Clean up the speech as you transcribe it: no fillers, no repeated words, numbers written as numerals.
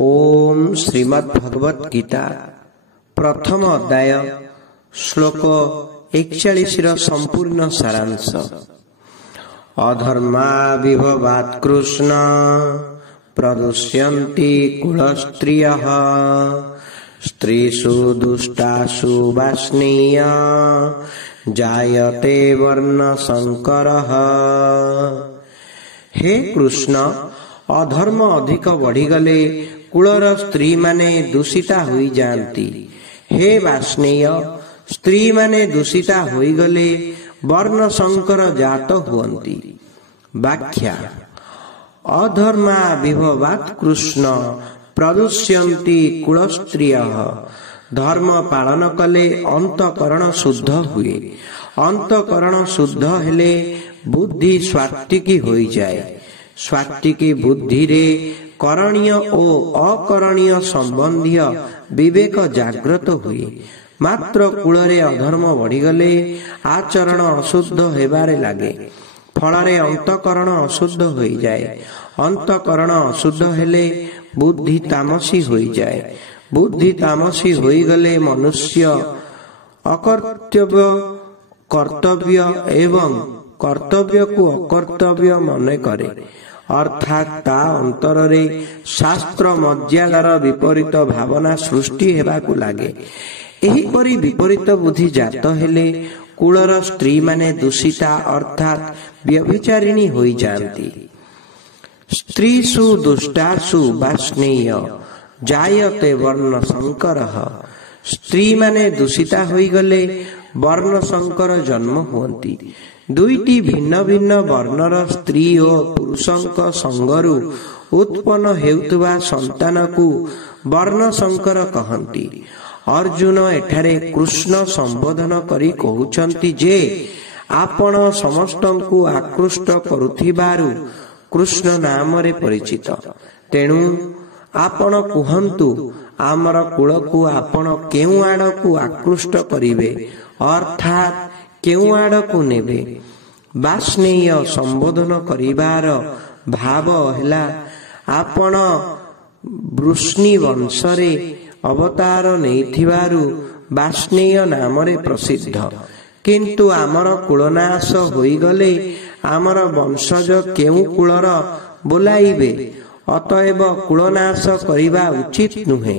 ओम श्रीमद्भगवत गीता प्रथम अध्याय श्लोक 41 संपूर्ण सारांश। अधर्माविभवात् कृष्ण प्रदुष्यन्ति कुलस्त्रियः स्त्रीषु दुष्टासु वाष्णेय जायते वर्णशंकरः। हे कृष्ण, अधर्म अधिक बढ़ीगले कुलर स्त्री माने दूषिता होई जाती। हे वाष्णेय, स्त्री माने दूषिता होईगले वर्ण संकर जात हुअन्ति। व्याख्या: अधर्माविभवात् कृष्ण प्रदुष्यन्ति कुलस्त्रियः। धर्म पालन कले अंतकरण शुद्ध हुए। अंतकरण शुद्ध हेले बुद्धि स्वात्विकी होई जाए। स्वात्विकी बुद्धि रे करणीय और अकरणीय संबंधी विवेक जागृत हुए। मात्र कूलरे अधर्म बढ़ीगले आचरण अशुद्ध हेबारे लागे। फलरे अंतकरण अशुद्ध होई जाए। अंतकरण अशुद्ध हेले बुद्धि तामसी होई जाए। बुद्धि तामसी होई गले मनुष्य अकर्तव्य कर्तव्य एवं कर्तव्य को अकर्तव्य मने करे, अर्थात ता अंतरे शास्त्र मर्यादार विपरीत भावना सृष्टि हेबाकु लागे। एही परी विपरीत बुद्धि जात हेले कुलर स्त्री माने दूषिता अर्थात व्यभिचारिणी होई जाती। स्त्रीषु दुष्टासु वाष्णेय जायते वर्ण संकरः। स्त्री माने दूषिता होई गले वर्ण संकर जन्म हुअन्ति। दुईटी भिन्न भिन्न वर्णर स्त्री और पुरुषंक संगरु उत्पन्न हेउतुवा संतान को वर्ण संकर कहन्ति। अर्जुन एठारे कृष्ण संबोधन करी कहउछन्ति जे आपण समस्तंकु आकृष्ट करुथिबारु कृष्ण नाम रे परिचित। तेणु आपण कुहन्तु आमर कुल को आपण केउ आडकु आकृष्ट करिवे, अर्थात केउ आडकु नेबे। वाष्णेय संबोधन करिबार भाव हेला आपण वृष्णि वंशरे अवतार नेइथिबारु वाष्णेय नाम रे प्रसिद्ध। किंतु आमर कुलनाश होई गले आमर वंशज केउ कुलर बोलाइबे, अतएव कुलनाश करिबा उचित नुहे।